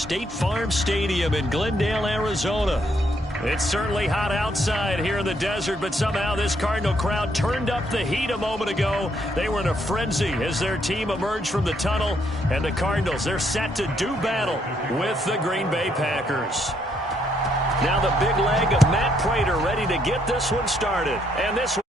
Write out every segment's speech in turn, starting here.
State Farm Stadium in Glendale, Arizona. It's certainly hot outside here in the desert, but somehow this Cardinal crowd turned up the heat a moment ago. They were in a frenzy as their team emerged from the tunnel, and the Cardinals, they're set to do battle with the Green Bay Packers. Now the big leg of Matt Prater ready to get this one started. And this one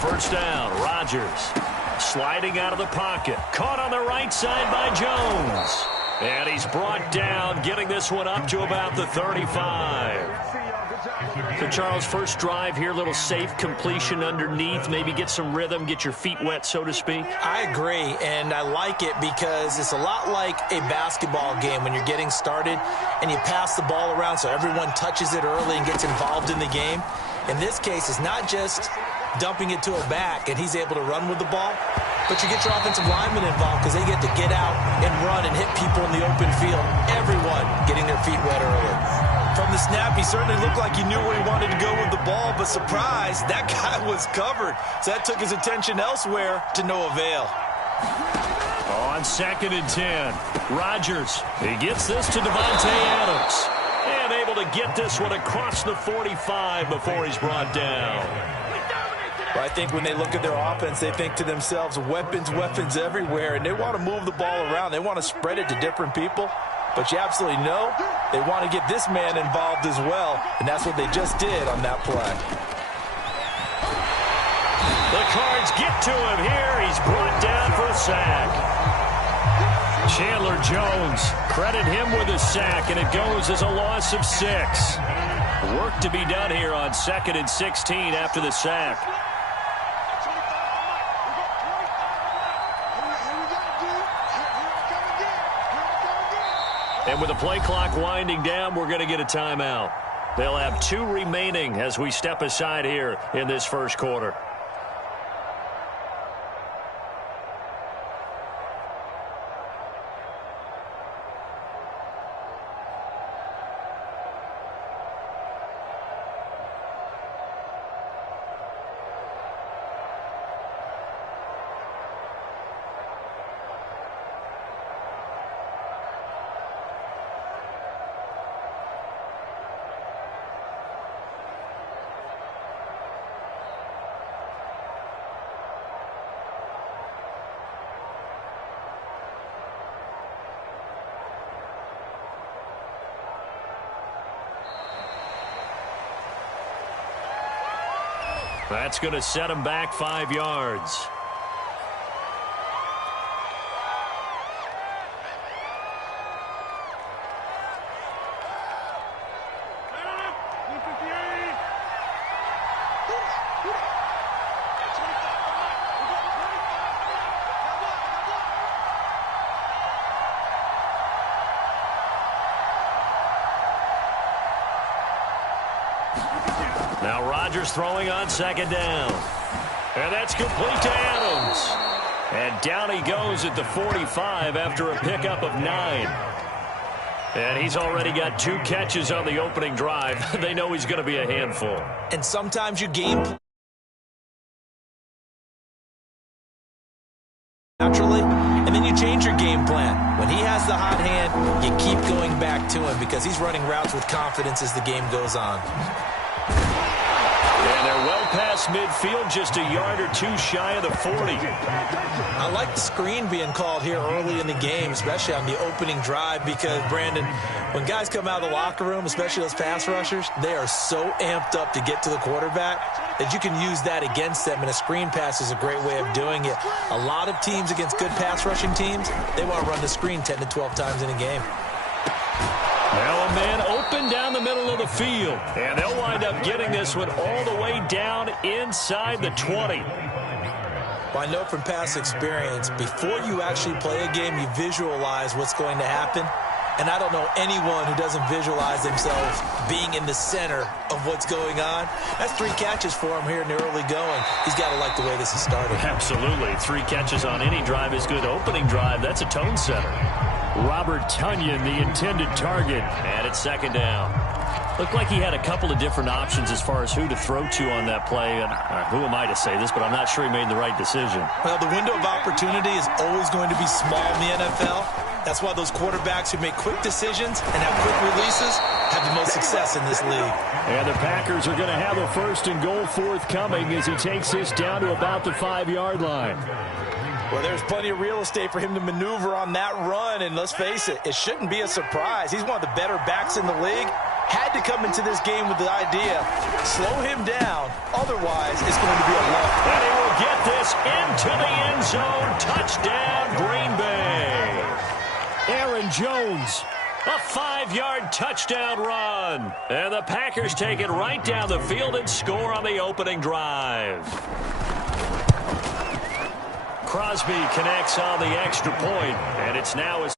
first down, Rodgers sliding out of the pocket. Caught on the right side by Jones. And he's brought down, getting this one up to about the 35. So, Charles, first drive here, little safe completion underneath. Maybe get some rhythm, get your feet wet, so to speak. I agree, and I like it because it's a lot like a basketball game when you're getting started and you pass the ball around so everyone touches it early and gets involved in the game. In this case, it's not just dumping it to a back and he's able to run with the ball, but you get your offensive linemen involved because they get to get out and run and hit people in the open field. Everyone getting their feet wet early. From the snap, he certainly looked like he knew where he wanted to go with the ball, but surprise, that guy was covered. So that took his attention elsewhere to no avail. On 2nd and 10, Rodgers, he gets this to Devontae Adams. And able to get this one across the 45 before he's brought down. Well, I think when they look at their offense, they think to themselves, weapons, weapons everywhere, and they want to move the ball around. They want to spread it to different people, but you absolutely know they want to get this man involved as well, and that's what they just did on that play. The Cards get to him here. He's brought down for a sack. Chandler Jones, credit him with a sack, and it goes as a loss of 6. Work to be done here on 2nd and 16 after the sack. And with the play clock winding down, we're going to get a timeout. They'll have 2 remaining as we step aside here in this first quarter. That's going to set him back 5 yards. Now Rodgers throwing on 2nd down. And that's complete to Adams. And down he goes at the 45 after a pickup of 9. And he's already got 2 catches on the opening drive. They know he's going to be a handful. And sometimes you game naturally, and then you change your game plan. When he has the hot hand, you keep going back to him because he's running routes with confidence as the game goes on. And they're well past midfield, just a yard or 2 shy of the 40. I like the screen being called here early in the game, especially on the opening drive, because, Brandon, when guys come out of the locker room, especially those pass rushers, they are so amped up to get to the quarterback that you can use that against them, and a screen pass is a great way of doing it. A lot of teams against good pass rushing teams, they want to run the screen 10 to 12 times in a game. Now a man open down the middle of the field. And they'll wind up getting this one all the way down inside the 20. Well, I know from past experience, before you actually play a game, you visualize what's going to happen. And I don't know anyone who doesn't visualize themselves being in the center of what's going on. That's 3 catches for him here in the early going. He's got to like the way this is started. Absolutely. 3 catches on any drive is good. Opening drive, that's a tone setter. Robert Tonyan, the intended target. And it's second down. Looked like he had a couple of different options as far as who to throw to on that play. And who am I to say this, but I'm not sure he made the right decision. Well, the window of opportunity is always going to be small in the NFL. That's why those quarterbacks who make quick decisions and have quick releases have the most success in this league. And the Packers are going to have a 1st and goal forthcoming as he takes this down to about the 5-yard line. Well, there's plenty of real estate for him to maneuver on that run, and let's face it, it shouldn't be a surprise. He's one of the better backs in the league. Had to come into this game with the idea, slow him down, otherwise it's going to be a loss. And he will get this into the end zone. Touchdown, Green Bay. Aaron Jones, a 5-yard touchdown run. And the Packers take it right down the field and score on the opening drive. Crosby connects on the extra point, and it's now his.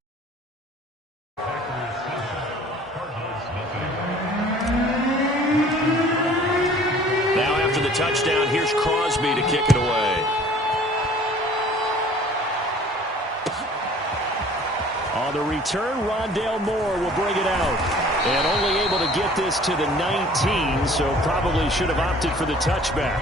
Now after the touchdown, here's Crosby to kick it away. On the return, Rondale Moore will bring it out. And only able to get this to the 19, so probably should have opted for the touchback.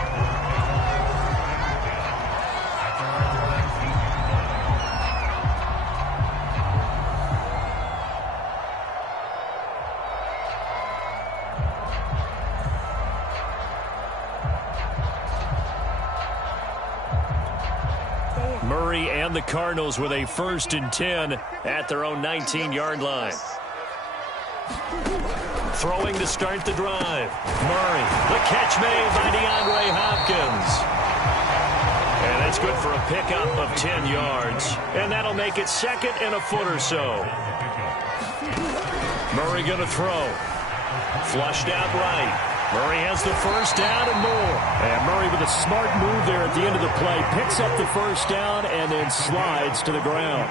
Murray and the Cardinals with a 1st and 10 at their own 19-yard line. Throwing to start the drive. Murray, the catch made by DeAndre Hopkins. And that's good for a pickup of 10 yards. And that'll make it 2nd and a foot or so. Murray going to throw. Flushed out right. Murray has the 1st down and more. And Murray with a smart move there at the end of the play. Picks up the 1st down and then slides to the ground.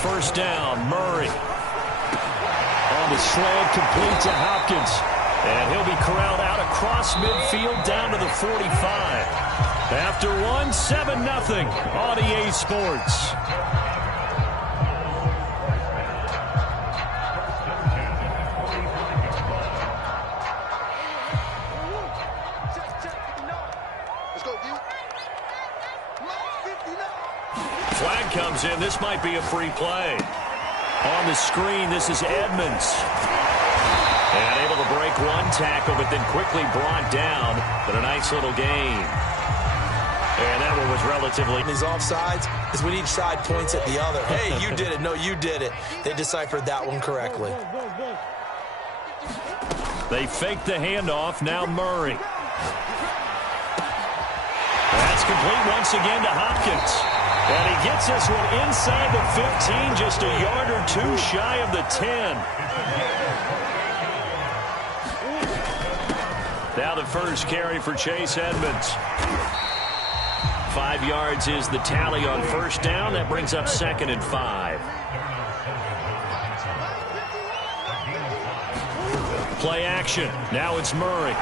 1st down, Murray. On the slant, complete to Hopkins. And he'll be corralled out across midfield down to the 45. After one, 7-0 on EA Sports. Flag comes in. This might be a free play. On the screen, this is Edmonds. And able to break one tackle, but then quickly brought down. But a nice little gain. And that one was relatively. These offsides is when each side points at the other. Hey, you did it. No, you did it. They deciphered that one correctly. They fake the handoff. Now Murray. That's complete once again to Hopkins. And he gets this one inside the 15, just a yard or 2 shy of the 10. Now the 1st carry for Chase Edmonds. 5 yards is the tally on 1st down. That brings up 2nd and 5. Play action. Now it's Murray.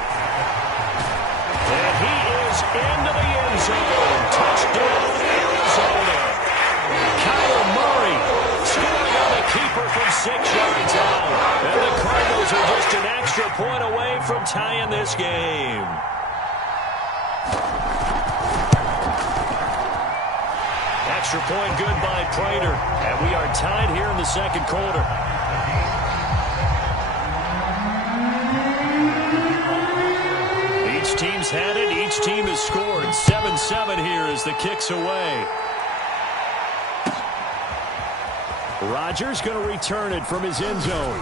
And he is into the end zone. Touchdown, Arizona. Kyler Murray scoring on the keeper from 6 yards out. And the Cardinals are just an extra point away from tying this game. Extra point good by Prater. And we are tied here in the 2nd quarter. Each team's had it. Each team has scored. 7-7 here as the kick's away. Rodgers going to return it from his end zone.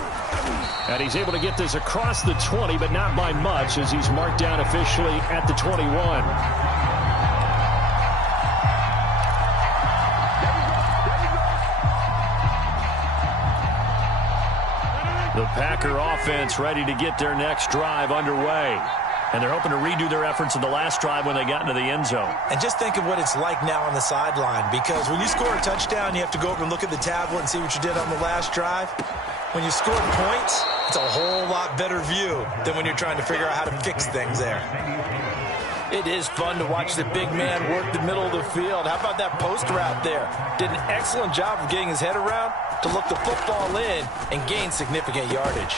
And he's able to get this across the 20, but not by much as he's marked down officially at the 21. The Packer offense ready to get their next drive underway. And they're hoping to redo their efforts in the last drive when they got into the end zone. And just think of what it's like now on the sideline, because when you score a touchdown, you have to go over and look at the tablet and see what you did on the last drive. When you score points, it's a whole lot better view than when you're trying to figure out how to fix things there. It is fun to watch the big man work the middle of the field. How about that post route there? Did an excellent job of getting his head around to look the football in and gain significant yardage.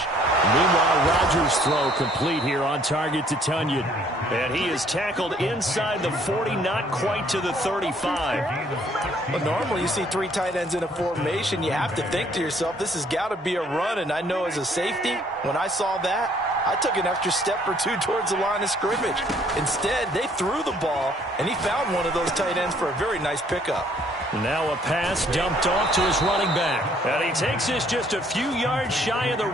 Meanwhile, Rodgers' throw complete here on target to Tunyon. And he is tackled inside the 40, not quite to the 35. Well, normally you see three tight ends in a formation. You have to think to yourself, this has got to be a run. And I know as a safety, when I saw that, I took an extra step or two towards the line of scrimmage. Instead, they threw the ball, and he found one of those tight ends for a very nice pickup. Now a pass dumped off to his running back. And he takes this just a few yards shy of the